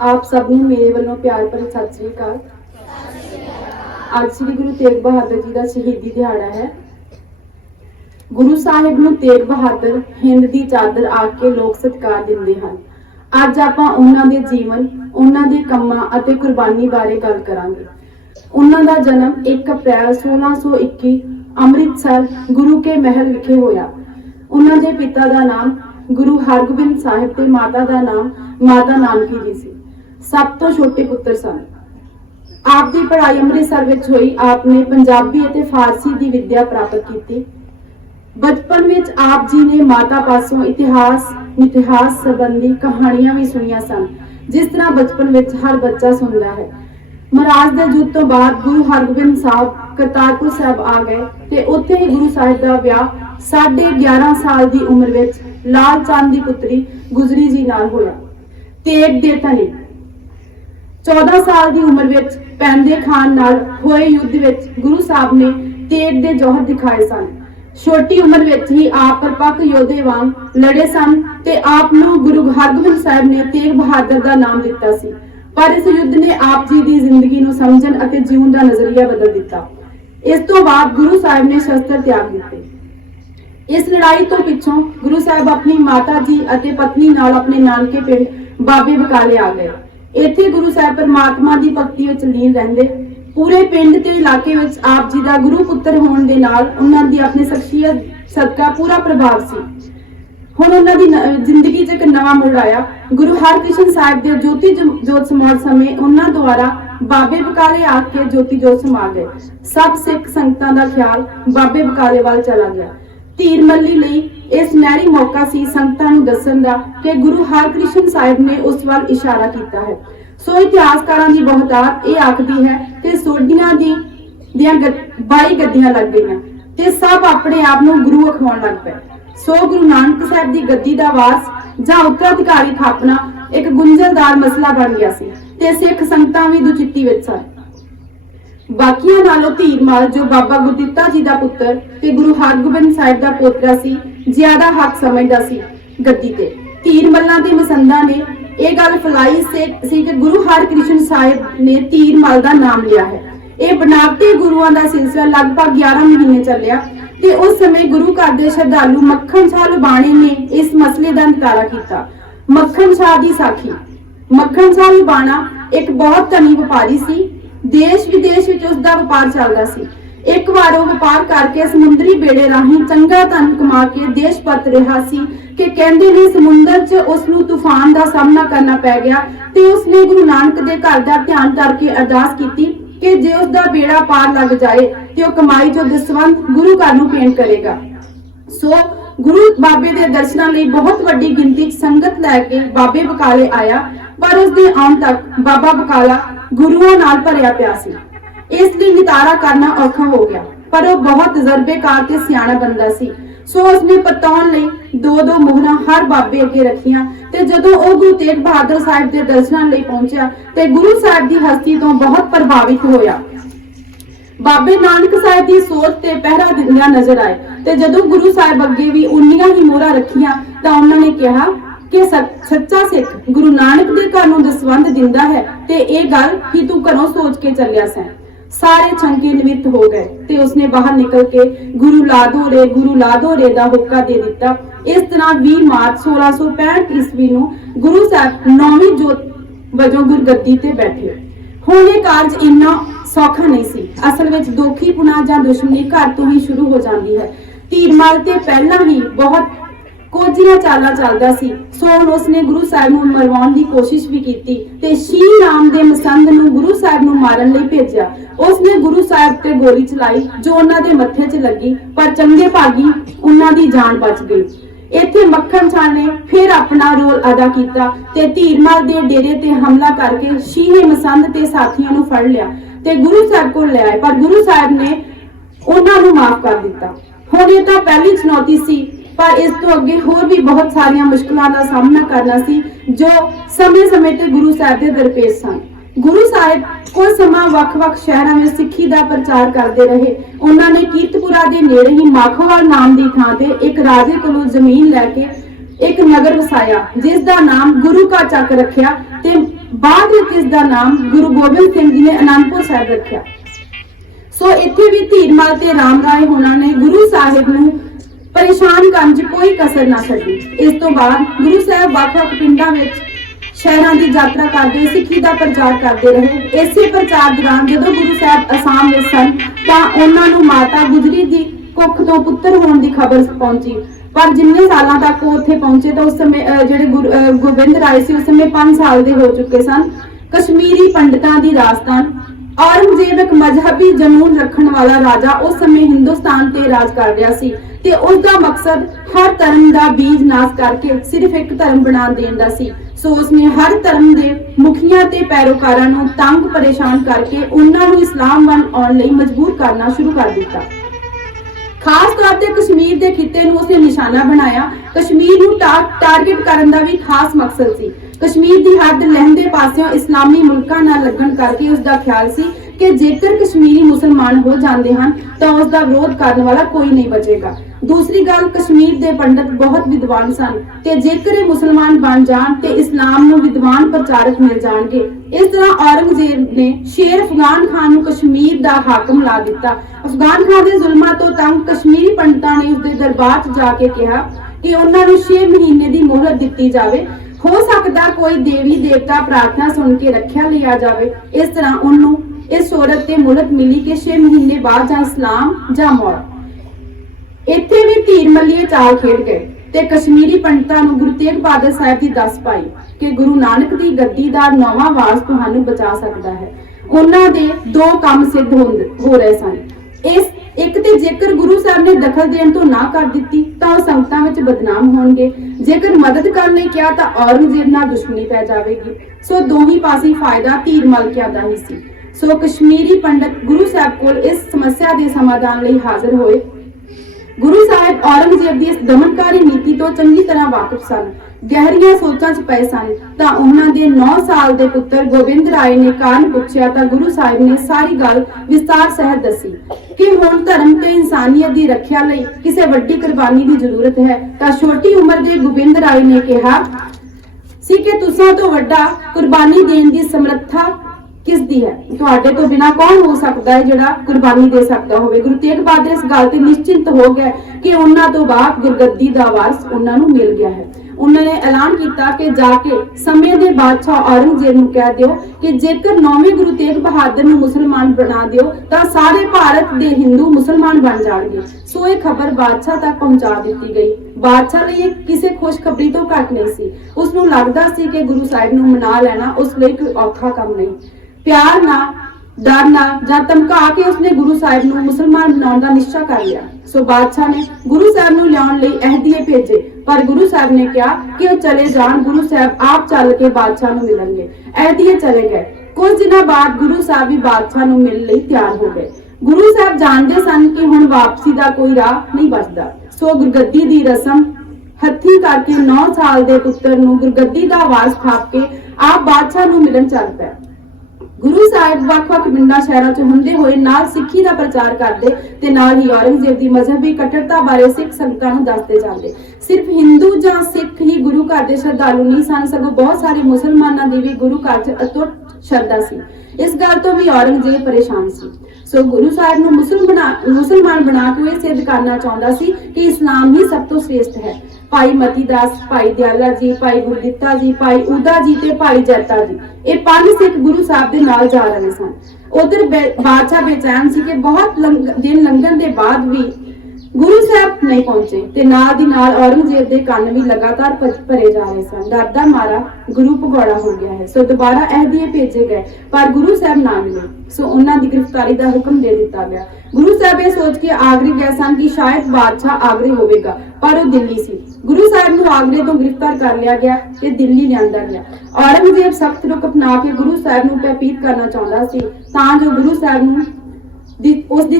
आप सबनों मेरे वालों प्यार भरी सत श्री अकाल। आज श्री गुरु तेग बहादुर जी का शहीदी दिहाड़ा है। गुरु साहिब नूं तेग बहादुर हिंद दी चादर आख के लोग सत्कार दिंदे हन। अज आपां उन्हां दे जीवन, उन्हां दे कम्मां अते कुर्बानी बारे गल करांगे। उन्हां दा जन्म 1 अप्रैल 1621 अमृतसर गुरु के महल विखे होया। उन्हां दे पिता दा नाम गुरु हरगोबिंद साहिब ते माता दा नाम माता नानकी जी सी। सब तो छोटे पुत्र सन। आप दी पढ़ाई अमृतसर विच होई। आपने पंजाबी अते फारसी दी विद्या प्राप्त की। बचपन विच आप जी ने माता पासों इतिहास मिथिहास संबंधी कहानियां भी सुनिया सन, जिस तरह बचपन विच हर बच्चा सुनता है। महाराज दे युद्ध तो बाद गुरु हरगोबिंद साहब करतारपुर साहब आ गए ते उत्थे ही गुरु साहिब दा विआह 11.5 साल दी उम्र विच लाल चंद दी पुत्री गुजरी जी नाल होया। तेग दे धनी 14 साल दी उम्र विच पैंदे खान नाल होए युद्ध विच गुरु साहब ने तेग दे जौहर दिखाए सन। छोटी उम्र विच ही आप परपक्क योद्धे वांग लड़े सन ते आप नूं गुरु हरगोबिंद साहिब ने तेग बहादुर दा नाम दिता सी। पर इस युद्ध ने आप जी दी जिंदगी नूं समझण अते जीवन दा नजरिया बदल दिता। इस तो बाद गुरु साहिब ने शस्त्र त्याग दिते। इस लड़ाई तो पिछों गुरु साहिब अपनी माता जी अते पत्नी नाल अपने नानके पिंड बाबे बकाले आ गए। इत्थे गुरु साहिब परमात्मा दी भगती विच लीन रहंदे। पूरे पिंड ते इलाके विच आप जी दा गुरु पुत्र होण दे नाल उन्हां दी अपनी शख्सियत सदका पूरा प्रभाव सी। हुण उन्हां दी जिंदगी च एक नवां मोड़ आया। गुरु हरकृष्ण साहिब दे ज्योति जोत समाउण समय उन्हां द्वारा बाबे बकाले आख के ज्योति जोत समा गए। सब सिख संगतां दा ख्याल बाबे बकाले वाल चला गया। धीर मल्ली लई इस सुनहरी मौका सी संगतां नूं दस्सण दा कि गुरु हरकृष्ण साहिब ने उस वाल इशारा कीता है। सो इतिहासकारां दी बहुतात यह आखदी है कि सोढियां दियां 22 गद्दियां लग गईयां ते सब अपने आप नूं गुरु अखवाउण लग पए। सो गुरु नानक साहिब दी गद्दी दा वारस जां उत्तराधिकारी थापना एक गुंझलदार मसला बन गया सी ते सिख संगतां भी दुचित्ती विच सन। बाकियां नालों धीरमल जो बाबा गुरदित्ता जी दा पुत्र ते गुरु हरगोबिंद साहिब दा पोतरा सी, ज्यादा हक समझदा सी गद्दी ते। धीरमल्लां दे मसंदां ने यह गल फैलाई सी कि गुरु हरकृष्ण साहिब ने धीरमल दा नाम लिया है। यह बनावटी गुरुआं दा सिलसिला लगभग 11 महीने चलिया ते उस समय गुरु घर दे श्रद्धालु मक्खन शाह लुबाणी ने इस मसले दा निपटारा कीता। मक्खन शाह दी साखी। मक्खन शाह लुबाणा एक बहुत धनी व्यापारी सी। देश विदेश विच उसदा व्यापार चलदा सी। एक बार वो व्यापार करके समुद्री बेड़े राही चंगा धन कमा के देश परत रहा सी कि कहंदे ने समुंदर च उसनूं तूफान का सामना करना पै गया ते उसने गुरु नानक दे घर दा ध्यान करके अरदास कीती कि जे उसदा बेड़ा पार लग जाए ते ओह कमाई जो दसवंध गुरु घर नूं भेंट करेगा। सो गुरु बाबे दे दर्शनां लई बहुत वड्डी गिनती संगत लैके बाबे बकाले आया, पर उसदे आउण तक बाबा बकाला गुरुओं नाल भरिया पिया सी। इसलिए नितारा करना औखा हो गया, पर वह बहुत तजर्बेकार ते सियाणा बंदा सी। सो उसने पताउण लई 2-2 मोहरां हर बाबे अगे रखियां ते जदों ओह गुरु तेग बहादुर साहिब दे दर्शनां लई पहुंचा ते गुरु साहिब दी हस्ती तो बहुत प्रभावित होया। बाबे नानक साहिब दी सोच ते पहरा दिंदियां नजर आए ते जदों गुरु साहिब अगे भी उन्नियां ही मोहरां रखियां तां उन्हां ने कहा कि सच्चा सिख गुरु नानक दे घर नूं दसवंध दिंदा है ते इह गल ही तू घरों सोच के चलिया सैं। सारे छंके निमित्त हो गए ते उसने बाहर निकल के गुरु लादो रे दा होका दे दिता। इस तरह 20 मार्च 1665 ईस्वी नूं गुरु साहिब 9वीं जोत वजों गुरगद्दी ते बैठे। हुण इह कारज इन्ना सौखा नहीं सी। असल विच दोखीपुणा जां दुश्मनी घर तो ही शुरू हो जाती है। धीरमल ते पहला ही बहुत कोझियां चालां चलदा सी। सो हुण उसने गुरु साहिब नूं मरवाउण दी कोशिश भी कीती ते शी नाम दे मसंद नूं गुरु साहिब नूं मारन लई भेजिया। उसने गुरु साहिब ते गोली चलाई जो उन्हां दे मत्थे 'च लगी, पर चंगे भागी उन्हां दी जान बच गई। इत्थे मक्खन शाह ने फिर अपना रोल अदा किया ते धीरमल दे डेरे ते हमला करके शीहे मसंद ते साथियां नूं फड़ लिया ते गुरु साहिब कोल ले आए, पर गुरु साहिब ने उन्हां नूं माफ कर दिता। हुण इह तां पहली चुनौती सी, पर इस तो अगे होर भी बहुत सारिया मुश्किलों का सामना करना सी जो समय समय ते गुरु साहिब के दरपेश सन। गुरु साहिब कुछ समा वख-वख शहरों में सिक्खी का प्रचार करते रहे। उन्होंने कीरतपुरा के नेड़े ही माखोवाल नाम की थां ते एक राजे कोलों जमीन लैके एक नगर वसाया जिसका नाम गुरु का चक रखिया ते बाद विच इसदा नाम गुरु गोबिंद सिंह जी ने आनंदपुर साहिब रखिया। सो इत्थे भी धीरमल ते राम राय होना ने गुरु साहिब नूं परेशान करन च कोई कसर ना छड्डी। इस तो बाद गुरु साहिब वख-वख पिंडां विच शहरां दी यात्रा करदे सिੱਖੀ ਦਾ प्रचार करते रहे। इसे प्रचार दौरान जदों गुरु साहिब असम विच सन तां उन्हां नूं माता गुजरी दी कुख तो पुत्र होने की खबर पहुंची। पर जिन्ने सालों तक वो उत्थे पहुंचे तो उस समय जेडे गोबिंद राय सी उस समय 5 साल दे हो चुके सन। कश्मीरी पंडितां दी राजधान औरंगजेब एक मजहबी जनून रखने वाला राजा उस समय हिंदुस्तान ते राज कर रहा सी ते उसका मकसद हर धर्म का बीज नाश करके सिर्फ एक धर्म बना देण दा सी। सो उसने हर धर्म के मुखिया ते पैरोकारां नूं तंग परेशान करके उन्हां नूं इस्लाम वल आउण लई मजबूर करना शुरू कर दिता। खास तौर पर कश्मीर के खिते नूं उसने निशाना बनाया। कश्मीर नूं टारगेट करन दा भी खास मकसद सी। कश्मीर की हद लहंदे पासों इस्लामी मुल्कां नाल लगन करके उसका ख्याल सी कि जेकर कश्मीरी मुसलमान हो जाते हैं तो उसका विरोध करने वाला कोई नहीं बचेगा। दूसरी गल कश्मीर के पंडित बहुत विद्वान सन ते जेकर ये मुसलमान बन जान ते इस्लाम नूं विद्वान प्रचारक मिल जाणगे। इस तरह औरंगजेब ने शेर अफगान खान नूं कश्मीर का हाकम ला दिता। अफगान खान के जुल्मां तो तंग कश्मीरी पंडितां ने उसके दरबार च जाके कहा कि उन्हां नूं 6 महीने की मोहलत दित्ती जावे। हो सकता कोई देवी देवता प्रार्थना सुन के रखिया लिया जाए। इस तरह उन्होंने इस शोहरत ते मोहलत मिली कि 6 महीने बाद जां इस्लाम जां मौत। इत्थे भी धीर मल्लीए चाल खेड गए ते कश्मीरी पंडितां नूं गुरु तेग बहादुर साहिब की दस पाई कि गुरु नानक की गद्दी दा नौवां वारस तुहानूं बचा सकता है। उन्हां दे 2 काम सिद्ध हो रहे सन। इस एक ते जेकर गुरु साहब ने दखल देण तो ना कर दित्ती तां ओह संगतां विच बदनाम होणगे। जेकर मदद करन लई किहा तां औरंगजेब नाल दुश्मनी पै जावेगी। सो दोही पासे फायदा धीर मलकिया दा ही सी। सो कश्मीरी पंडित गुरु साहब कोल इस समस्या के समाधान लई हाजिर होए। गुरु साहब औरंगजेब की इस दमनकारी नीति तो चंगी तरह वाकिफ सन। गहरिया सोचां च पए सन तां उन्हां दे 9 साल के पुत्र गोबिंद राय ने कान पुछया तां गुरु साहिब ने सारी गल विस्तार सहित दसी कि हुण धर्म ते इंसानियत की रखिया लई किसी वड्डी कुर्बानी की जरूरत है। तां छोटी उम्र के गोबिंद राय ने कहा सी कि तुसां तो वड्डा कुर्बानी देण की समर्था किसदी है? तुहाडे तो बिना कौन हो सकता है जिहड़ा कुर्बानी दे सकता होवे। गुरु तेग बहादुर इस गल ते निश्चिंत हो गए कि उन्हां तो बाद गुरगद्दी दा वारस उन्हां नूं मिल गया है। उन्होंने ऐलान किया कि जाके समय के बादशाह औरंगजेब नूं कह दियो कि जेकर 9वें गुरु तेग बहादुर नूं मुसलमान बना दियो तां सारे भारत के हिंदू मुसलमान बन जाणगे। सो ये खबर बादशाह तक पहुंचा दी गई। बादशाह लई किसी खुशखबरी तो घट नहीं सी। उसनूं लगदा सी कि गुरु साहिब नूं मना लेना उस लई कोई औखा काम नहीं। प्यार ना डर ना जां धमका के उसने गुरु साहिब नूं मुसलमान बनाउण दा निश्चा कर लिया। सो बादशाह ने गुरु साहिब नूं लियाउण लई अहदीए भेजे पर गुरु साहिब ने कहा कि वो चले जान। गुरु साहिब आप चल के बादशाह नूं मिलणगे। अहदीए चले गए। कुछ दिनों बाद गुरु साहिब भी बादशाह नूं मिलण लई तैयार हो गए। गुरु साहिब जानते सन कि हुण वापसी का कोई राह नहीं बचदा। सो गुरगद्दी की रस्म हत्थी करके 9 साल के पुत्र नूं गुरगद्दी का वारस थाप के आप बादशाह नूं मिलण चल पए। गुरु साहिब ਵੱਖ-ਵੱਖ ਪਿੰਡਾਂ ਸ਼ਹਿਰਾਂ 'ਚ ਹੁੰਦੇ ਹੋਏ ਨਾਲ ਸਿੱਖੀ ਦਾ ਪ੍ਰਚਾਰ ਕਰਦੇ ਤੇ ਨਾਲ ਹੀ ਔਰੰਗਜ਼ੇਬ ਦੀ ਮਜ਼ਹਬੀ ਕੱਟੜਤਾ ਬਾਰੇ ਸਿੱਖ ਸੰਗਤਾਂ ਨੂੰ ਦੱਸਦੇ ਜਾਂਦੇ। ਸਿਰਫ ਹਿੰਦੂ ਜਾਂ ਸਿੱਖ ਹੀ ਗੁਰੂ ਘਰ ਦੇ ਸ਼ਰਧਾਲੂ ਨਹੀਂ ਸਨ, ਸਗੋਂ ਬਹੁਤ ਸਾਰੇ ਮੁਸਲਮਾਨਾਂ ਦੀ ਵੀ ਗੁਰੂ ਘਰ 'ਚ ਅਟੁੱਟ ਸ਼ਰਧਾ ਸੀ। ਇਸ ਗੱਲ ਤੋਂ ਵੀ ਔਰੰਗਜ਼ੇਬ ਪਰੇਸ਼ਾਨ ਸੀ। ਸੋ ਗੁਰੂ ਸਾਹਿਬ ਨੂੰ ਮੁਸਲਮਾਨ ਬਣਾ ਕੇ ਇਹ ਸਿੱਧ ਕਰਨਾ ਚਾਹੁੰਦਾ ਸੀ ਕਿ ਇਸਲਾਮ ਹੀ ਸਭ ਤੋਂ श्रेष्ठ है। भाई मतीदास, भाई दयाला जी, भाई गुरदित्ता जी, भाई उदा जी ते भाई जैता जी, ये 5 सिख गुरु साहब दे नाल जा रहे सन। उधर बादशाह बेचैन सी कि बहुत दिन लंघन के बाद भी गुरु साहब नहीं पहुंचे ते नाल दी नाल औरंगजेब दे कान भी लगातार भरे जा रहे सन। डर दा मारा गुरु भगौड़ा हो गया है। सो दोबारा अहदीए भेजे गए पर गुरु साहब ना मिले। सो उन्हां दी गिरफ्तारी का हुक्म दे दिता गया। गुरु साहब ये सोच के आगरे गए सन कि शायद बादशाह आगरे होवेगा पर वो दिल्ली सी। गुरु साहब नूं आगरे तो गिरफ्तार कर लिया गया ते दिल्ली लिआंदा गया। औरंगजेब सख्त रुख अपना के गुरु साहब नूं भयभीत करना चाहुंदा सी तां जो गुरु साहब नूं उसकी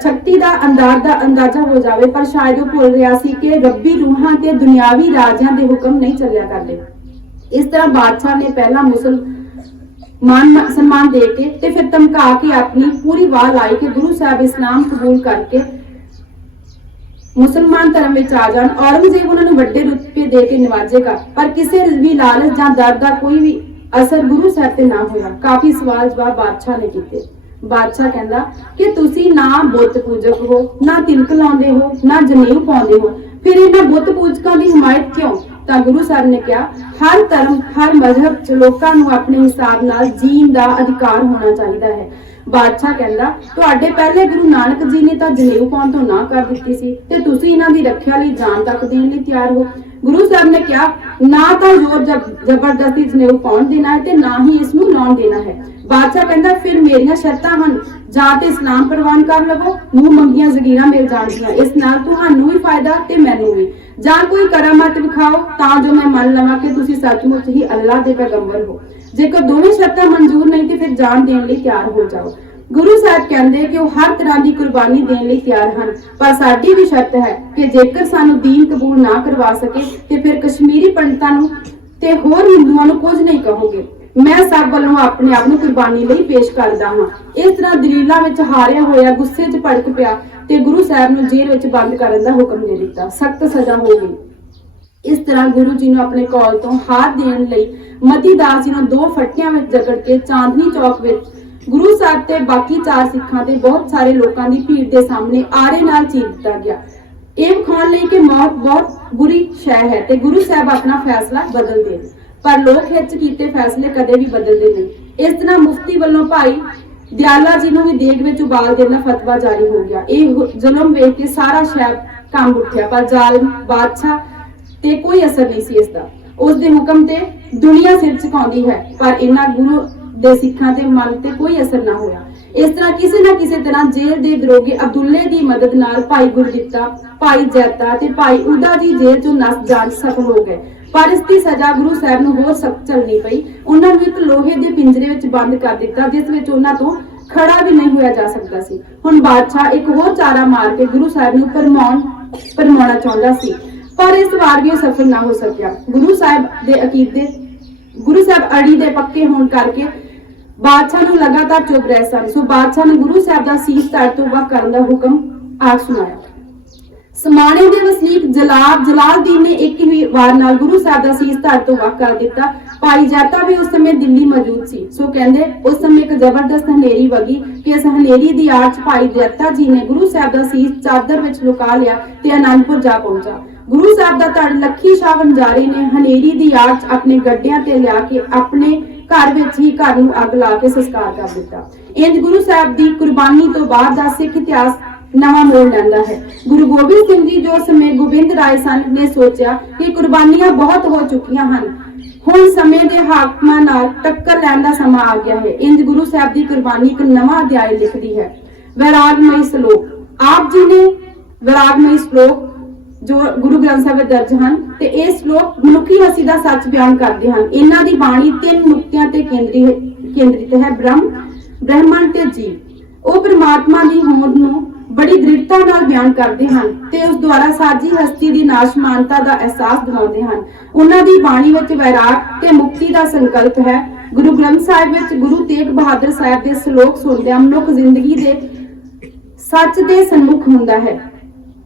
शक्ति का अंदाजा हो जाए। पर शायद वो भुल रहा सी कि रब्बी रूहां ते दुनियावी राजियां दे हुक्म नहीं चलिया करदे। इस तरह बादशाह ने पहला मुसलमान सम्मान दे के ते फिर धमका के अपनी पूरी वाह लाई कि गुरु साहब इस्लाम कबूल करके ਮੁਸਲਮਾਨ ਧਰਮ ਵਿੱਚ ਆ ਜਾਣ, ਔਰੰਗਜ਼ੇਬ ਉਹਨਾਂ ਨੂੰ ਵੱਡੇ ਰੁਤਬੇ ਦੇ ਕੇ ਨਿਵਾਜੇਗਾ, ਪਰ ਕਿਸੇ ਵੀ ਲਾਲਚ ਜਾਂ ਡਰ ਦਾ ਕੋਈ ਵੀ ਅਸਰ ਗੁਰੂ ਸਾਹਿਬ ਤੇ ਨਾ ਹੋਇਆ। ਕਾਫੀ ਸਵਾਲ ਜਵਾਬ ਬਾਦਸ਼ਾਹ ਨੇ ਕੀਤੇ। ਬਾਦਸ਼ਾਹ ਕਹਿੰਦਾ ਕਿ ਤੁਸੀਂ ਨਾ ਬੁੱਤ ਪੂਜਕ ਹੋ, ਨਾ ਤਿਲਕ ਲਾਉਂਦੇ ਹੋ, ਨਾ ਜਨੇਊ ਪਾਉਂਦੇ ਹੋ, ਫਿਰ ਇਹਨਾਂ ਬੁੱਤ ਪੂਜਕਾਂ ਦੀ ਹਮਾਇਤ ਕਿਉਂ? ਤਾਂ ਗੁਰੂ ਸਾਹਿਬ ਨੇ ਕਿਹਾ, ਹਰ ਧਰਮ ਹਰ ਮਜ਼ਹਬ ਚ ਲੋਕਾਂ ਨੂੰ ਆਪਣੇ ਹਿਸਾਬ ਨਾਲ ਜੀਣ ਦਾ ਅਧਿਕਾਰ ਹੋਣਾ ਚਾਹੀਦਾ ਹੈ। ਬਾਦਸ਼ਾਹ ਕਹਿੰਦਾ, ਤੁਹਾਡੇ ਪਹਿਲੇ ਗੁਰੂ ਨਾਨਕ ਜੀ ਨੇ ਤਾਂ ਜਨੇਊ ਪਾਉਣ ਤੋਂ ਨਾ ਕਰ ਦਿੱਤੀ ਸੀ ਤੇ ਤੁਸੀਂ ਇਹਨਾਂ ਦੀ ਰੱਖਿਆ ਲਈ ਜਾਨ ਤੱਕ ਦੇਣ ਲਈ ਤਿਆਰ ਹੋ। ਗੁਰੂ ਸਾਹਿਬ ਨੇ ਕਿਹਾ, ਨਾ ਤਾਂ ਜ਼ੋਰ ਜ਼ਬਰਦਸਤੀ ਜਨੇਊ ਪਾਉਣ ਦੇਣਾ ਹੈ ਤੇ ਨਾ ਹੀ ਇਸ ਨੂੰ ਲਾਉਣ ਦੇਣਾ ਹੈ। ਬਾਦਸ਼ਾਹ ਕਹਿੰਦਾ, ਫਿਰ ਮੇਰੀਆਂ ਸ਼ਰਤਾਂ ਹਨ, ਜਾਂ ਤੇ ਇਸਲਾਮ ਪ੍ਰਵਾਨ ਕਰ ਲਵੋ, ਮੂੰਹ ਮੰਗੀਆਂ ਜ਼ਗੀਰਾਂ ਮਿਲ ਜਾਣਗੀਆਂ, ਇਸ ਨਾਲ ਤੁਹਾਨੂੰ ਵੀ ਫਾਇਦਾ ਤੇ ਮੈਨੂੰ ਵੀ, ਜਾਂ ਕੋਈ ਕਰਾਮਾਤ ਵਿਖਾਓ ਤਾਂ ਜੋ ਮੈਂ ਮੰਨ ਲਵਾਂ ਕਿ ਤੁਸੀਂ ਸੱਚਮੁੱਚ ਹੀ ਅੱਲਾਹ ਦੇ ਪੈਗੰਬਰ ਹੋ। ਜੇਕਰ ਦੋਵੇਂ ਸ਼ਰਤਾਂ ਮਨਜ਼ੂਰ ਨਹੀਂ ਤੇ ਫਿਰ ਜਾਨ ਦੇਣ ਲਈ ਤਿਆਰ ਹੋ ਜਾਓ। ਗੁਰੂ ਸਾਹਿਬ ਕਹਿੰਦੇ ਕਿ ਉਹ ਹਰ ਤਰ੍ਹਾਂ ਦੀ ਕੁਰਬਾਨੀ ਦੇਣ ਲਈ ਤਿਆਰ ਹਨ, ਪਰ ਸਾਡੀ ਵੀ ਸ਼ਰਤ ਹੈ ਕਿ ਜੇਕਰ ਸਾਨੂੰ ਦੀਨ ਕਬੂਲ ਨਾ ਕਰਵਾ ਸਕੇ ਤੇ ਫਿਰ ਕਸ਼ਮੀਰੀ ਪੰਡਤਾਂ ਨੂੰ ਤੇ ਹੋਰ ਹਿੰਦੂਆਂ ਨੂੰ ਕੁਝ ਨਹੀਂ ਕਹੋਗੇ। ਮੈਂ ਸਭ ਵੱਲੋਂ ਆਪਣੇ ਆਪ ਨੂੰ ਕੁਰਬਾਨੀ ਲਈ ਪੇਸ਼ ਕਰਦਾ ਹਾਂ। ਇਸ ਤਰ੍ਹਾਂ ਦਲੀਲਾਂ ਵਿੱਚ ਹਾਰਿਆ ਹੋਇਆ ਗੁੱਸੇ 'ਚ ਭੜਕ ਪਿਆ ਤੇ ਗੁਰੂ ਸਾਹਿਬ ਨੂੰ ਜੇਲ੍ਹ ਵਿੱਚ ਬੰਦ ਕਰਨ ਦਾ ਹੁਕਮ ਦੇ ਦਿੱਤਾ। ਸਖਤ ਸਜ਼ਾ ਹੋ ਗਈ। ਇਸ ਤਰ੍ਹਾਂ ਗੁਰੂ ਜੀ ਨੂੰ ਆਪਣੇ ਕੌਲ ਤੋਂ ਹਾਰ ਦੇਣ ਲਈ ਮਤੀ ਦਾਸ ਜੀ ਨੂੰ 2 ਫੱਟਿਆਂ ਵਿੱਚ ਜਕੜ ਕੇ ਚਾਂਦਨੀ ਚੌਕ ਵਿੱਚ ਗੁਰੂ ਸਾਹਿਬ ਤੇ ਬਾਕੀ 4 ਸਿੱਖਾਂ ਤੇ ਬਹੁਤ ਸਾਰੇ ਲੋਕਾਂ ਦੀ ਭੀੜ ਦੇ ਸਾਹਮਣੇ ਆਰੇ ਨਾਲ ਚੀਰ ਦਿੱਤਾ ਗਿਆ, ਇਹ ਵਿਖਾਉਣ ਲਈ ਕਿ ਮੌਤ ਬਹੁਤ ਬੁਰੀ ਸ਼ੈ ਹੈ ਤੇ ਗੁਰੂ ਸਾਹਿਬ ਆਪਣਾ ਫੈਸਲਾ ਬਦਲ ਦੇਣ। ਪਰ ਲੋਕ ਹਿੱਚ ਕੀਤੇ ਫੈਸਲੇ ਕਦੇ ਵੀ ਬਦਲਦੇ ਨਹੀਂ। ਇਸ ਤਰ੍ਹਾਂ ਮੁਫਤੀ ਵੱਲੋਂ ਭਾਈ ਦਿਆਲਾ ਜੀ ਨੂੰ ਵੀ ਦੇਗ ਵਿੱਚ ਉਬਾਲ ਦੇਣ ਦਾ ਫਤਵਾ ਜਾਰੀ ਹੋ ਗਿਆ। ਇਹ ਜ਼ੁਲਮ ਵੇਖ ਕੇ ਸਾਰਾ ਸ਼ਹਿਰ ਕੰਬ ਉੱਠਿਆ, ਪਰ ਜ਼ਾਲਿਮ ਬਾਦਸ਼ਾਹ ਤੇ ਕੋਈ ਅਸਰ ਨਹੀਂ ਸੀ ਇਸਦਾ। ਉਸ ਦੇ ਹੁਕਮ ਤੇ ਦੁਨੀਆ ਸਿਰ ਝੁਕਾਉਂਦੀ ਹੈ, ਪਰ ਇਹਨਾਂ ਗੁਰੂ ਦੇ ਸਿੱਖਾਂ ਤੇ ਮਨ ਤੇ ਕੋਈ ਅਸਰ ਨਾ ਹੋਇਆ। ਇਸ ਤਰ੍ਹਾਂ ਕਿਸੇ ਨਾ ਕਿਸੇ ਤਰ੍ਹਾਂ ਜੇਲ੍ਹ ਦੇ ਦਰੋਗੇ ਅਬਦੁੱਲੇ ਦੀ ਮਦਦ ਨਾਲ ਭਾਈ ਗੁਰਦਿੱਤਾ, ਭਾਈ ਜੈਤਾ ਤੇ ਭਾਈ ਉਦਾ ਜੀ ਜੇਲ੍ਹ ਚੋਂ ਨਸ ਜਾਣ ਸਫਲ ਹੋ ਗਏ। ਪਰ ਇਸ ਦੀ ਸਜ਼ਾ ਗੁਰੂ ਸਾਹਿਬ ਨੂੰ ਹੋਰ ਸਖਤ ਚੱਲਣੀ ਪਈ। ਉਹਨਾਂ ਨੂੰ ਇੱਕ ਲੋਹੇ ਦੇ ਪਿੰਜਰੇ ਵਿੱਚ ਬੰਦ ਕਰ ਦਿੱਤਾ, ਜਿਸ ਵਿੱਚ ਉਹਨਾਂ ਤੋਂ ਖੜਾ ਵੀ ਨਹੀਂ ਹੋਇਆ ਜਾ ਸਕਦਾ ਸੀ। ਹੁਣ ਬਾਦਸ਼ਾਹ ਇੱਕ ਹੋਰ ਚਾਰਾ ਮਾਰ ਕੇ ਗੁਰੂ ਸਾਹਿਬ ਨੂੰ ਭਰਮਾਉਣਾ ਚਾਹੁੰਦਾ ਸੀ, ਪਰ ਇਸ ਵਾਰ ਵੀ ਉਹ ਸਫਲ ਨਾ ਹੋ ਸਕਿਆ। ਗੁਰੂ ਸਾਹਿਬ ਅੜੀ ਦੇ ਪੱਕੇ ਹੋਣ ਕਰਕੇ ਬਾਦਸ਼ਾਹ ਨੂੰ ਲਗਾਤਾਰ ਚੁੱਪ ਰਹੇ ਸਨ। ਸੋ ਬਾਦਸ਼ਾਹ ਨੇ ਗੁਰੂ ਸਾਹਿਬ ਦਾ ਸੀਸ ਧੜ ਤੋਂ ਵੱਖ ਕਰਨ ਦਾ ਹੁਕਮ ਆਖ ਸੁਣਾਇਆ। ਸਮਾਣੇ ਦੇ ਵਸਨੀਕ ਜਲਾਲਦੀਨ ਨੇ ਇੱਕ ਹੀ ਵਾਰ ਨਾਲ ਗੁਰੂ ਸਾਹਿਬ ਦਾ ਸੀਸ ਧੜ ਤੋਂ ਵੱਖ ਕਰ ਦਿੱਤਾ। ਭਾਈ ਜਾਤਾ ਵੀ ਉਸ ਸਮੇਂ ਦਿੱਲੀ ਮੌਜੂਦ ਸੀ। ਸੋ ਕਹਿੰਦੇ ਉਸ ਸਮੇਂ ਇੱਕ ਜ਼ਬਰਦਸਤ ਹਨੇਰੀ ਵਗੀ ਕਿ ਇਸ ਹਨੇਰੀ ਦੀ ਆੜ 'ਚ ਭਾਈ ਜਾਤਾ ਜੀ ਨੇ ਗੁਰੂ ਸਾਹਿਬ ਦਾ ਸੀਸ ਚਾਦਰ ਵਿੱਚ ਲੁਕਾ ਲਿਆ ਤੇ ਆਨੰਦਪੁਰ ਜਾ ਪਹੁੰਚਾ। ਗੁਰੂ ਸਾਹਿਬ ਦਾ ਧੜ ਲੱਖੀ ਸ਼ਾਹ ਵਣਜਾਰੇ ਨੇ ਹਨੇਰੀ ਦੀ ਆੜ 'ਚ ਆਪਣੇ ਗੱਡਿਆਂ ਤੇ ਲਿਆ ਕੇ ਆਪਣੇ ਘਰ ਵਿੱਚ ਹੀ ਘਰ ਨੂੰ ਅੱਗ ਲਾ ਕੇ ਸੰਸਕਾਰ ਕਰ ਦਿੱਤਾ। ਇੰਜ ਗੁਰੂ ਸਾਹਿਬ ਦੀ ਕੁਰਬਾਨੀ ਤੋਂ ਬਾਅਦ ਦਾ ਸਿੱਖ ਇਤਿਹਾਸ ਨਵਾਂ ਮੋੜ ਲੈਂਦਾ ਹੈ। ਗੁਰੂ ਗੋਬਿੰਦ ਸਿੰਘ ਜੀ ਜੋ ਸਮੇਂ ਗੋਬਿੰਦ ਰਾਏ ਸਨ ਨੇ ਸੋਚਿਆ ਕਿ ਕੁਰਬਾਨੀਆਂ ਬਹੁਤ ਹੋ ਚੁੱਕੀਆਂ ਹਨ, ਹੁਣ ਸਮੇਂ ਦੇ ਹਾਕਮਾਂ ਨਾਲ ਟੱਕਰ ਲੈਣ ਦਾ ਸਮਾਂ ਆ ਗਿਆ ਹੈ। ਇੰਜ ਗੁਰੂ ਸਾਹਿਬ ਦੀ ਕੁਰਬਾਨੀ ਇੱਕ ਨਵਾਂ ਅਧਿਆਇ ਲਿਖਦੀ ਹੈ। ਵੈਰਾਗਮਈ ਸ਼ਲੋਕ। ਆਪ ਜੀ ਨੇ ਵੈਰਾਗਮਈ ਸ਼ਲੋਕ ਜੋ ਗੁਰੂ ਗ੍ਰੰਥ ਸਾਹਿਬ ਵਿੱਚ ਦਰਜ ਹਨ ਤੇ ਇਹ ਸ਼ਲੋਕ ਮਨੁੱਖੀ ਹਸੀ ਦਾ ਸੱਚ ਬਿਆਨ ਕਰਦੇ ਹਨ। ਇਹਨਾਂ ਦੀ ਬਾਣੀ 3 ਨੁਕਤਿਆਂ ਤੇ ਕੇਂਦਰਿਤ ਹੈ, ਬ੍ਰਹਮਣ ਤੇ ਜੀਵ। ਉਹ ਪ੍ਰਮਾਤਮਾ ਦੀ ਹੋਂਦ ਨੂੰ ਬੜੀ ਦ੍ਰਿੜਤਾ ਨਾਲ ਬਿਆਨ ਕਰਦੇ ਹਨ ਤੇ ਉਸ ਦੁਆਰਾ ਸਾਜੀ ਹਸਤੀ ਦੀ ਨਾਸ਼ਮਾਨਤਾ ਦਾ ਅਹਿਸਾਸ ਦਿਵਾਉਂਦੇ ਹਨ। ਉਹਨਾਂ ਦੀ ਬਾਣੀ ਵਿੱਚ ਵੈਰਾਗ ਤੇ ਮੁਕਤੀ ਦਾ ਸੰਕਲਪ ਹੈ। ਗੁਰੂ ਗ੍ਰੰਥ ਸਾਹਿਬ ਵਿੱਚ ਗੁਰੂ ਤੇਗ ਬਹਾਦਰ ਸਾਹਿਬ ਦੇ ਸ਼ਲੋਕ ਸੁਣਦਿਆਂ ਮਨੁੱਖ ਜ਼ਿੰਦਗੀ ਦੇ ਸੱਚ ਦੇ ਸਨਮੁਖ ਹੁੰਦਾ ਹੈ।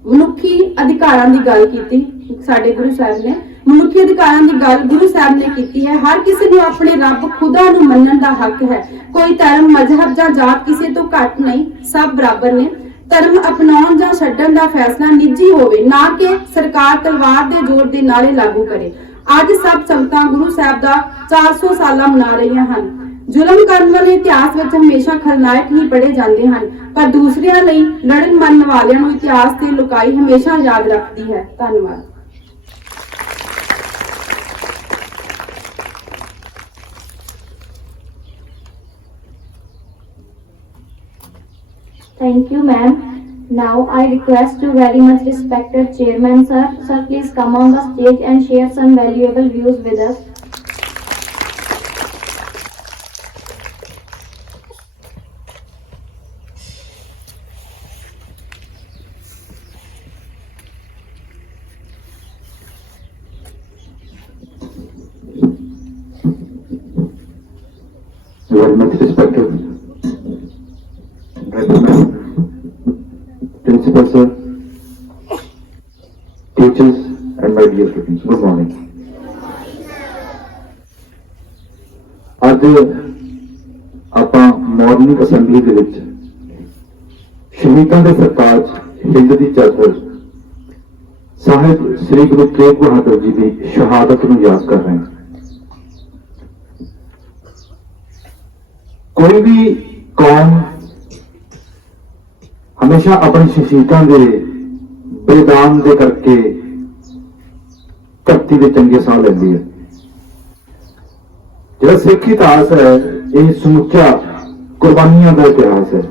ਮਨੁੱਖੀ ਅਧਿਕਾਰਾਂ ਦੀ ਗੱਲ ਕੀਤੀ ਸਾਡੇ ਗੁਰੂ ਸਾਹਿਬ ਨੇ। ਮਨੁੱਖੀ ਅਧਿਕਾਰਾਂ ਦੀ ਗੱਲ ਗੁਰੂ ਸਾਹਿਬ ਨੇ ਕੀਤੀ ਹੈ। ਹਰ ਕਿਸੇ ਨੂੰ ਆਪਣੇ ਰੱਬ ਖੁਦਾ ਨੂੰ ਮੰਨਣ ਦਾ ਹੱਕ ਹੈ। ਕੋਈ ਧਰਮ, ਮਜ਼ਹਬ ਜਾਂ ਜਾਤ ਕਿਸੇ ਤੋਂ ਘੱਟ ਨਹੀਂ, ਸਭ ਬਰਾਬਰ ਨੇ। ਧਰਮ ਅਪਣਾਉਣ ਜਾਂ ਛੱਡਣ ਦਾ ਫੈਸਲਾ ਨਿੱਜੀ ਹੋਵੇ, ਨਾ ਕਿ ਸਰਕਾਰ ਤਲਵਾਰ ਦੇ ਜ਼ੋਰ ਦੇ ਨਾਲੇ ਲਾਗੂ ਕਰੇ। ਅੱਜ ਸਭ ਸੰਗਤਾਂ ਗੁਰੂ ਸਾਹਿਬ ਦਾ 400 ਸਾਲਾ ਮਨਾ ਰਹੀਆਂ ਹਨ। ਜ਼ੁਲਮ ਕਰਨ ਵਾਲੇ ਇਤਿਹਾਸ ਵਿੱਚ ਹਮੇਸ਼ਾ ਖਲਨਾਇਕ ਹੀ ਪੜ੍ਹੇ ਜਾਂਦੇ ਹਨ, ਪਰ ਦੂਸਰਿਆਂ ਲਈ ਲੜਨ ਮਰਨ ਵਾਲਿਆਂ ਨੂੰ ਇਤਿਹਾਸ ਦੀ ਲੁਕਾਈ ਹਮੇਸ਼ਾ ਯਾਦ ਰੱਖਦੀ ਹੈ। ਧੰਨਵਾਦ। Thank you, ma'am. Now I request you very much respected chairman sir. Sir, please come on the stage and share some valuable views with us. Very much respected Principal sir, dear students, good morning. ਅੱਜ ਆਪਾਂ morning assembly ਦੇ ਵਿੱਚ ਸ਼ਹੀਦਾਂ ਦੇ ਸਰਤਾਜ ਹਿੰਦ ਦੀ ਚਾਦਰ ਸਾਹਿਬ ਸ੍ਰੀ ਗੁਰੂ ਤੇਗ ਬਹਾਦਰ ਜੀ ਦੀ ਸ਼ਹਾਦਤ ਨੂੰ ਯਾਦ ਕਰ ਰਹੇ ਹਾਂ। ਕੋਈ ਵੀ ਕੌਮ ਹਮੇਸ਼ਾ ਆਪਣੇ ਸ਼ਹੀਦਾਂ ਦੇ ਬਲੀਦਾਨ ਦੇ ਕਰਕੇ ਧਰਤੀ ਦੇ ਚੰਗੇ ਸਾਹ ਲੈਂਦੀ ਹੈ। ਜਿਹੜਾ ਸਿੱਖ ਇਤਿਹਾਸ ਹੈ ਇਹ ਸਮੁੱਚਾ ਕੁਰਬਾਨੀਆਂ ਦਾ ਇਤਿਹਾਸ ਹੈ।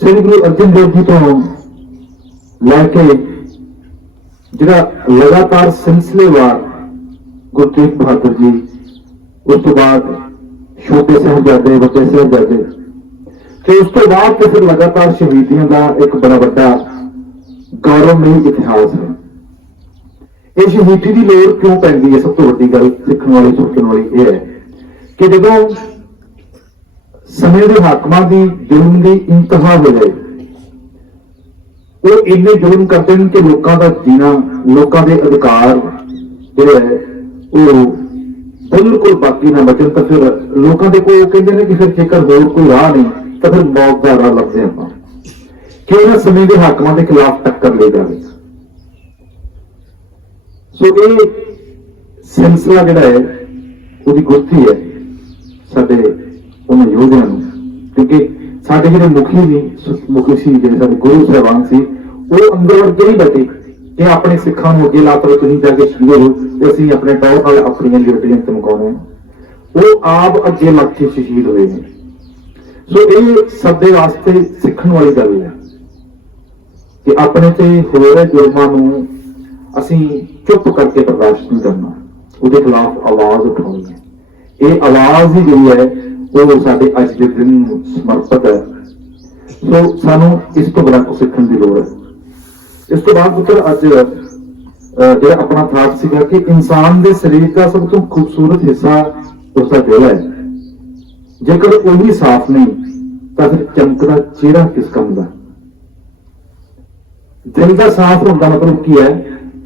ਸ੍ਰੀ ਗੁਰੂ ਅਰਜਨ ਦੇਵ ਜੀ ਤੋਂ ਲੈ ਕੇ ਜਿਹੜਾ ਲਗਾਤਾਰ ਸਿਲਸਿਲੇਵਾਰ ਗੁਰੂ ਤੇਗ ਬਹਾਦਰ ਜੀ, ਉਸ ਤੋਂ ਬਾਅਦ ਛੋਟੇ ਸਾਹਿਬਜ਼ਾਦੇ, ਵੱਡੇ ਸਾਹਿਬਜ਼ਾਦੇ, ਤੇ ਉਸ ਤੋਂ ਬਾਅਦ ਤੇ ਫਿਰ ਲਗਾਤਾਰ ਸ਼ਹੀਦੀਆਂ ਦਾ ਇੱਕ ਬੜਾ ਵੱਡਾ ਗੌਰਵਮਈ ਇਤਿਹਾਸ ਹੈ। ਇਹ ਸ਼ਹੀਦੀ ਦੀ ਲੋੜ ਕਿਉਂ ਪੈਂਦੀ ਹੈ? ਸਭ ਤੋਂ ਵੱਡੀ ਗੱਲ ਸਿੱਖਣ ਵਾਲੀ, ਸੋਚਣ ਵਾਲੀ ਇਹ ਹੈ ਕਿ ਜਦੋਂ ਸਮੇਂ ਦੇ ਹਾਕਮਾਂ ਦੀ ਜ਼ੁਲਮ ਦੀ ਇੰਤਹਾ ਹੋ ਜਾਏ, ਉਹ ਇੰਨੇ ਜ਼ੁਲਮ ਕਰਦੇ ਨੇ ਕਿ ਲੋਕਾਂ ਦਾ ਜੀਣਾ, ਲੋਕਾਂ ਦੇ ਅਧਿਕਾਰ ਜਿਹੜੇ ਹੈ ਉਹ ਬਿਲਕੁਲ ਬਾਕੀ ਨਾ ਬਚਣ, ਤਾਂ ਫਿਰ ਲੋਕਾਂ ਦੇ ਕੋਲ ਕਹਿੰਦੇ ਨੇ ਕਿ ਫਿਰ ਜੇਕਰ ਹੋਰ ਕੋਈ ਰਾਹ ਨਹੀਂ ਤਾਂ ਫਿਰ ਮੌਤ ਦਾ ਰਾਹ ਲੱਭਦੇ ਆਪਾਂ, ਕਿ ਉਹਨਾਂ ਸਮੇਂ ਦੇ ਹਾਕਮਾਂ ਦੇ ਖਿਲਾਫ ਟੱਕਰ ਲੈ ਜਾਵੇ। ਸੋ ਇਹ ਸਿਲਸਿਲਾ ਜਿਹੜਾ ਹੈ ਉਹਦੀ ਗੁਰਤੀ ਹੈ ਸਾਡੇ ਉਹਨਾਂ ਯੋਧਿਆਂ ਨੂੰ, ਕਿਉਂਕਿ ਸਾਡੇ ਜਿਹੜੇ ਮੁਖੀ ਸੀ ਜਿਹੜੇ ਸਾਡੇ ਗੁਰੂ ਸਾਹਿਬਾਨ ਸੀ, ਉਹ ਅੰਦਰ ਵੜ ਕੇ ਨਹੀਂ ਬੈਠੇ ਕਿ ਆਪਣੇ ਸਿੱਖਾਂ ਨੂੰ ਅੱਗੇ ਲਾ ਕੇ ਤੁਸੀਂ ਜਾ ਕੇ ਸ਼ਹੀਦ ਹੋ ਤੇ ਅਸੀਂ ਆਪਣੇ ਟੌਰ ਨਾਲ ਆਪਣੀਆਂ ਲਿਬਰਟੀਆਂ ਚਮਕਾਉਣੇ, ਉਹ ਆਪ ਅੱਗੇ ਲੱਗ ਕੇ ਸ਼ਹੀਦ ਹੋਏ ਨੇ। ਸੋ ਇਹ ਸਾਡੇ ਵਾਸਤੇ ਸਿੱਖਣ ਵਾਲੀ ਗੱਲ ਹੈ ਕਿ ਆਪਣੇ ਤੇ ਹੋ ਰਹੇ ਜੁਰਮਾਂ ਨੂੰ ਅਸੀਂ ਚੁੱਪ ਕਰਕੇ ਬਰਦਾਸ਼ਤ ਨਹੀਂ ਕਰਨਾ, ਉਹਦੇ ਖਿਲਾਫ ਆਵਾਜ਼ ਉਠਾਉਣੀ ਹੈ। ਇਹ ਆਵਾਜ਼ ਹੀ ਜਿਹੜੀ ਹੈ ਉਹ ਸਾਡੇ ਅੱਜ ਦੇ ਦਿਨ ਨੂੰ ਸਮਰਪਿਤ ਹੈ। ਸੋ ਸਾਨੂੰ ਇਸ ਤੋਂ ਬੜਾ ਕੁਝ ਸਿੱਖਣ ਦੀ ਲੋੜ ਹੈ। ਇਸ ਤੋਂ ਬਾਅਦ ਪੁੱਤਰ ਅੱਜ ਜਿਹੜਾ ਆਪਣਾ ਥਾਟ ਸੀਗਾ ਕਿ ਇਨਸਾਨ ਦੇ ਸਰੀਰ ਦਾ ਸਭ ਤੋਂ ਖੂਬਸੂਰਤ ਹਿੱਸਾ ਉਸਦਾ ਦਿਲ ਹੈ। ਜੇਕਰ ਉਹ ਵੀ ਸਾਫ਼ ਨਹੀਂ ਤਾਂ ਫਿਰ ਚਮਕਦਾ ਚਿਹਰਾ ਕਿਸ ਕੰਮ ਦਾ? ਦਿਲ ਦਾ ਸਾਫ਼ ਹੋਣ ਦਾ ਮਤਲਬ ਕੀ ਹੈ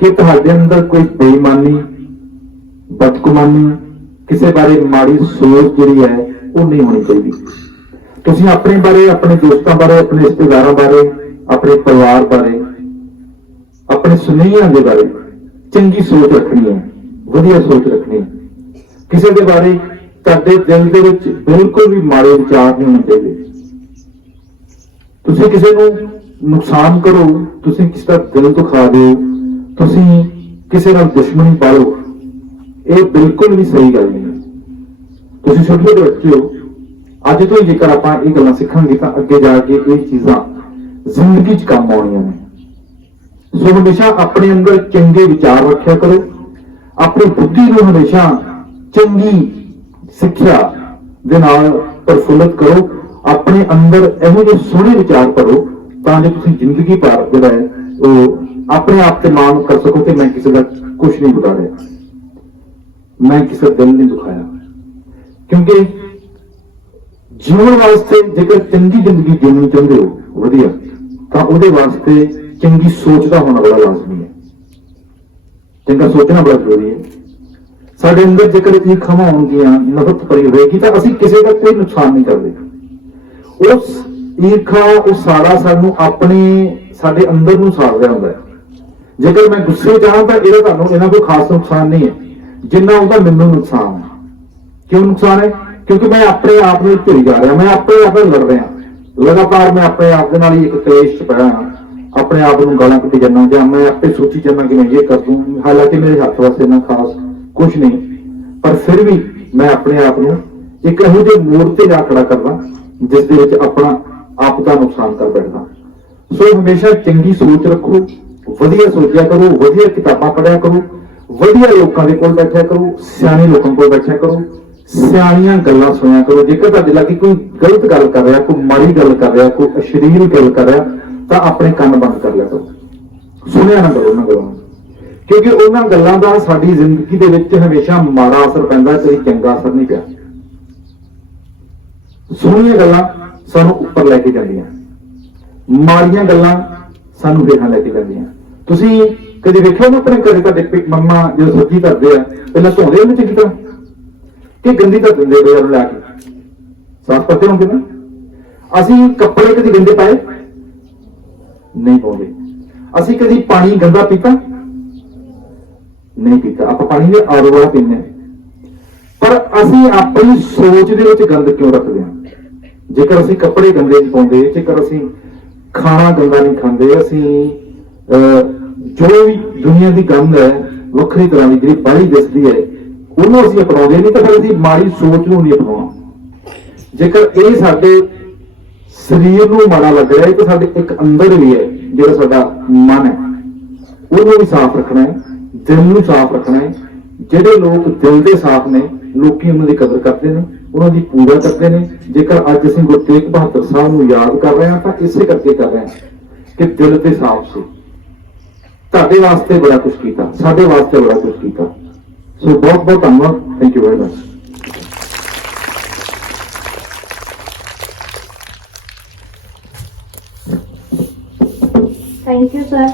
ਕਿ ਤੁਹਾਡੇ ਅੰਦਰ ਕੋਈ ਬੇਈਮਾਨੀ, ਬਦਗੁਮਾਨੀ, ਕਿਸੇ ਬਾਰੇ ਮਾੜੀ ਸੋਚ ਜਿਹੜੀ ਹੈ ਉਹ ਨਹੀਂ ਹੋਣੀ ਚਾਹੀਦੀ। ਤੁਸੀਂ ਆਪਣੇ ਬਾਰੇ, ਆਪਣੇ ਦੋਸਤਾਂ ਬਾਰੇ, ਆਪਣੇ ਰਿਸ਼ਤੇਦਾਰਾਂ ਬਾਰੇ, ਆਪਣੇ ਪਰਿਵਾਰ ਬਾਰੇ, ਆਪਣੇ ਸੁਨੇਹਿਆਂ ਦੇ ਬਾਰੇ ਚੰਗੀ ਸੋਚ ਰੱਖਣੀ ਹੈ, ਵਧੀਆ ਸੋਚ ਰੱਖਣੀ ਹੈ। ਕਿਸੇ ਦੇ ਬਾਰੇ ਤੁਹਾਡੇ ਦਿਲ ਦੇ ਵਿੱਚ ਬਿਲਕੁਲ ਵੀ ਮਾੜੇ ਵਿਚਾਰ ਨਹੀਂ ਹੋਣੇ ਚਾਹੀਦੇ। ਤੁਸੀਂ ਕਿਸੇ ਨੂੰ ਨੁਕਸਾਨ ਕਰੋ, ਤੁਸੀਂ ਕਿਸੇ ਦਾ ਦਿਲ ਦੁਖਾ ਦਿਓ, ਤੁਸੀਂ ਕਿਸੇ ਨਾਲ ਦੁਸ਼ਮਣੀ ਪਾਲੋ, ਇਹ ਬਿਲਕੁਲ ਵੀ ਸਹੀ ਗੱਲ ਨਹੀਂ ਹੈ। ਤੁਸੀਂ ਛੋਟੇ ਬੱਚੇ ਹੋ, ਅੱਜ ਤੋਂ ਹੀ ਜੇਕਰ ਆਪਾਂ ਇਹ ਗੱਲਾਂ ਸਿੱਖਾਂਗੇ ਤਾਂ ਅੱਗੇ ਜਾ ਕੇ ਇਹ ਚੀਜ਼ਾਂ ਜ਼ਿੰਦਗੀ 'ਚ ਕੰਮ ਆਉਣੀਆਂ ਨੇ। ਸੋ ਹਮੇਸ਼ਾ ਆਪਣੇ ਅੰਦਰ ਚੰਗੇ ਵਿਚਾਰ ਰੱਖਿਆ ਕਰੋ, ਆਪਣੀ ਬੁੱਧੀ ਨੂੰ ਹਮੇਸ਼ਾ ਚੰਗੀ ਸਿੱਖਿਆ ਦੇ ਨਾਲ ਪ੍ਰਫੁੱਲਤ ਕਰੋ, ਆਪਣੇ ਅੰਦਰ ਇਹੋ ਜਿਹੇ ਸੋਹਣੇ ਵਿਚਾਰ ਭਰੋ ਤਾਂ ਜੋ ਤੁਸੀਂ ਜ਼ਿੰਦਗੀ ਭਰ ਜਿਹੜਾ ਹੈ ਉਹ ਆਪਣੇ ਆਪ ਤੇ ਮਾਣ ਕਰ ਸਕੋ ਕਿ ਮੈਂ ਕਿਸੇ ਦਾ ਕੁਝ ਨਹੀਂ ਵਿਗਾੜਿਆ, ਮੈਂ ਕਿਸੇ ਦਾ ਦਿਲ ਨਹੀਂ ਦੁਖਾਇਆ। ਕਿਉਂਕਿ ਜੀਵਨ ਵਾਸਤੇ ਜੇਕਰ ਚੰਗੀ ਜ਼ਿੰਦਗੀ ਜਿਉਣੀ ਚਾਹੁੰਦੇ ਹੋ ਵਧੀਆ, ਤਾਂ ਉਹਦੇ ਵਾਸਤੇ ਚੰਗੀ ਸੋਚ ਦਾ ਹੋਣਾ ਬੜਾ ਲਾਜ਼ਮੀ ਹੈ। ਚੰਗਾ ਸੋਚਣਾ ਬੜਾ ਜ਼ਰੂਰੀ ਹੈ। ਸਾਡੇ ਅੰਦਰ ਜੇਕਰ ਈਰਖਾਂ ਹੋਣਗੀਆਂ, ਨਫ਼ਰਤ ਭਰੀ ਹੋਏਗੀ ਤਾਂ ਅਸੀਂ ਕਿਸੇ ਦਾ ਕੋਈ ਨੁਕਸਾਨ ਨਹੀਂ ਕਰਦੇ। ਉਸ ਈਰਖਾ, ਉਹ ਸਾਰਾ ਸਾਨੂੰ ਸਾਡੇ ਅੰਦਰ ਨੂੰ ਸਾੜ ਰਿਹਾ ਹੁੰਦਾ ਹੈ। ਜੇਕਰ ਮੈਂ ਗੁੱਸੇ ਚਾਹਾਂ ਤਾਂ ਇਹਦਾ ਤੁਹਾਨੂੰ ਇਹਨਾਂ ਕੋਈ ਖਾਸ ਨੁਕਸਾਨ ਨਹੀਂ ਹੈ ਜਿੰਨਾ ਉਹਦਾ ਮੈਨੂੰ ਨੁਕਸਾਨ ਹੈ। ਕਿਉਂ ਨੁਕਸਾਨ ਹੈ? ਕਿਉਂਕਿ ਮੈਂ ਆਪਣੇ ਆਪ ਨੂੰ ਝੁਰੀ ਜਾ ਰਿਹਾ, ਮੈਂ ਆਪਣੇ ਆਪ ਨਾਲ ਲੜ ਰਿਹਾ ਲਗਾਤਾਰ। ਮੈਂ ਆਪਣੇ ਆਪ ਦੇ ਨਾਲ ਹੀ ਇੱਕ ਕਲੇਸ਼ 'ਚ ਪਿਆ ਹਾਂ, ਆਪਣੇ ਆਪ ਨੂੰ ਗਾਲਾਂ ਕੱਢੀ ਜਾਂਦਾ ਜਾਂ ਮੈਂ ਆਪੇ ਸੋਚੀ ਜਾਂਦਾ ਕਿ ਮੈਂ ਇਹ ਕਰ ਦੂੰ, ਹਾਲਾਂਕਿ ਮੇਰੇ ਹੱਥ ਵਾਸਤੇ ਇੰਨਾ ਖਾਸ ਕੁਝ ਨਹੀਂ, ਪਰ ਫਿਰ ਵੀ ਮੈਂ ਆਪਣੇ ਆਪ ਨੂੰ ਇੱਕ ਇਹੋ ਜਿਹੇ ਮੋੜ ਤੇ ਜਾ ਖੜਾ ਕਰਦਾ ਜਿਸ ਦੇ ਵਿੱਚ ਆਪਣਾ ਆਪ ਦਾ ਨੁਕਸਾਨ ਕਰ ਬੈਠਦਾ। ਸੋ ਹਮੇਸ਼ਾ ਚੰਗੀ ਸੋਚ ਰੱਖੋ, ਵਧੀਆ ਸੋਚਿਆ ਕਰੋ, ਵਧੀਆ ਕਿਤਾਬਾਂ ਪੜ੍ਹਿਆ ਕਰੋ, ਵਧੀਆ ਲੋਕਾਂ ਦੇ ਕੋਲ ਬੈਠਿਆ ਕਰੋ, ਸਿਆਣੇ ਲੋਕਾਂ ਕੋਲ ਬੈਠਿਆ ਕਰੋ, ਸਿਆਣੀਆਂ ਗੱਲਾਂ ਸੁਣਿਆ ਕਰੋ। ਜੇਕਰ ਤੁਹਾਡੇ ਲਾਗੇ ਕੋਈ ਗਲਤ ਗੱਲ ਕਰ ਰਿਹਾ, ਕੋਈ ਮਾੜੀ ਗੱਲ ਕਰ ਰਿਹਾ, ਕੋਈ ਅਸ਼ਲੀਲ ਗੱਲ ਕਰ ਰਿਹਾ ਤਾਂ ਆਪਣੇ ਕੰਨ ਬੰਦ ਕਰ ਲਿਆ ਕਰੋ, ਸੁਣਿਆ ਨਾ ਕਰੋ ਉਹਨਾਂ ਗੱਲਾਂ ਨੂੰ, ਕਿਉਂਕਿ ਉਹਨਾਂ ਗੱਲਾਂ ਦਾ ਸਾਡੀ ਜ਼ਿੰਦਗੀ ਦੇ ਵਿੱਚ ਹਮੇਸ਼ਾ ਮਾੜਾ ਅਸਰ ਪੈਂਦਾ, ਕਦੀ ਚੰਗਾ ਅਸਰ ਨਹੀਂ ਪਿਆ। ਸੋਹਣੀਆਂ ਗੱਲਾਂ ਸਾਨੂੰ ਉੱਪਰ ਲੈ ਕੇ ਜਾਂਦੀਆਂ, ਮਾੜੀਆਂ ਗੱਲਾਂ ਸਾਨੂੰ ਹੇਠਾਂ ਲੈ ਕੇ ਜਾਂਦੀਆਂ। ਤੁਸੀਂ ਕਦੇ ਵੇਖਿਆ ਨਾ ਆਪਣੇ ਘਰੇ ਤੁਹਾਡੇ ਮੰਮਾ ਜਦੋਂ ਸਬਜ਼ੀ ਧਰਦੇ ਆ ਪਹਿਲਾਂ ਧੋਂਦੇ ਉਹਨੂੰ ਚੰਗੀ ਤਰ੍ਹਾਂ ਕਿ ਗੰਦੀ ਧਰ ਦਿੰਦੇ ਬਜ਼ਾਰੋਂ ਲੈ ਕੇ ਸਾਫ਼ ਕਰਦੇ ਹੋਣਗੇ ਨਾ। ਅਸੀਂ ਕੱਪੜੇ ਕਦੀ ਗੰਦੇ ਪਾਏ ਨਹੀਂ ਪਾਉਂਦੇ। ਅਸੀਂ ਕਦੀ ਪਾਣੀ ਗੰਦਾ ਪੀਤਾ ਨਹੀਂ ਪੀਤਾ। ਆਪਾਂ ਪਾਣੀ ਦੇ ਆਰੋ ਵਾਲਾ ਪੀਂਦੇ ਹਾਂ, ਪਰ ਅਸੀਂ ਆਪਣੀ ਸੋਚ ਦੇ ਵਿੱਚ ਗੰਦ ਕਿਉਂ ਰੱਖਦੇ ਹਾਂ? ਜੇਕਰ ਅਸੀਂ ਕੱਪੜੇ ਗੰਦੇ ਨਹੀਂ ਪਾਉਂਦੇ, ਜੇਕਰ ਅਸੀਂ ਖਾਣਾ ਗੰਦਾ ਨਹੀਂ ਖਾਂਦੇ, ਅਸੀਂ ਜੋ ਵੀ ਦੁਨੀਆ ਦੀ ਗੰਦ ਹੈ ਵੱਖਰੀ ਤਰ੍ਹਾਂ ਦੀ ਜਿਹੜੀ ਬਾਹਰੀ ਦਿਸਦੀ ਹੈ ਉਹਨੂੰ ਅਸੀਂ ਅਪਣਾਉਂਦੇ ਨਹੀਂ, ਤਾਂ ਫਿਰ ਅਸੀਂ ਮਾੜੀ ਸੋਚ ਨੂੰ ਨਹੀਂ ਅਪਣਾਉਣਾ। ਜੇਕਰ ਇਹ ਸਾਡੇ ਸਰੀਰ ਨੂੰ ਮਾੜਾ ਲੱਗ ਰਿਹਾ ਹੈ ਤਾਂ ਸਾਡੇ ਇੱਕ ਅੰਦਰ ਵੀ ਹੈ ਜਿਹੜਾ ਸਾਡਾ ਮਨ ਹੈ ਉਹਨੂੰ ਵੀ ਸਾਫ਼ ਰੱਖਣਾ ਹੈ, ਦਿਲ ਨੂੰ ਸਾਫ਼ ਰੱਖਣਾ ਹੈ। ਜਿਹੜੇ ਲੋਕ ਦਿਲ ਦੇ ਸਾਫ਼ ਨੇ ਲੋਕੀ ਉਹਨਾਂ ਦੀ ਕਦਰ ਕਰਦੇ ਨੇ, ਉਹਨਾਂ ਦੀ ਪੂਜਾ ਕਰਦੇ ਨੇ। ਜੇਕਰ ਅੱਜ ਅਸੀਂ ਗੁਰੂ ਤੇਗ ਬਹਾਦਰ ਸਾਹਿਬ ਨੂੰ ਯਾਦ ਕਰ ਰਹੇ ਹਾਂ ਤਾਂ ਇਸੇ ਕਰਕੇ ਕਰ ਰਹੇ ਹਾਂ ਕਿ ਦਿਲ ਤੇ ਸਾਫ਼ ਸੀ। ਤੁਹਾਡੇ ਵਾਸਤੇ ਬੜਾ ਕੁਝ ਕੀਤਾ, ਸਾਡੇ ਵਾਸਤੇ ਬੜਾ ਕੁਝ ਕੀਤਾ। ਸੋ ਬਹੁਤ ਬਹੁਤ ਧੰਨਵਾਦ। Thank you very much. Thank you, sir.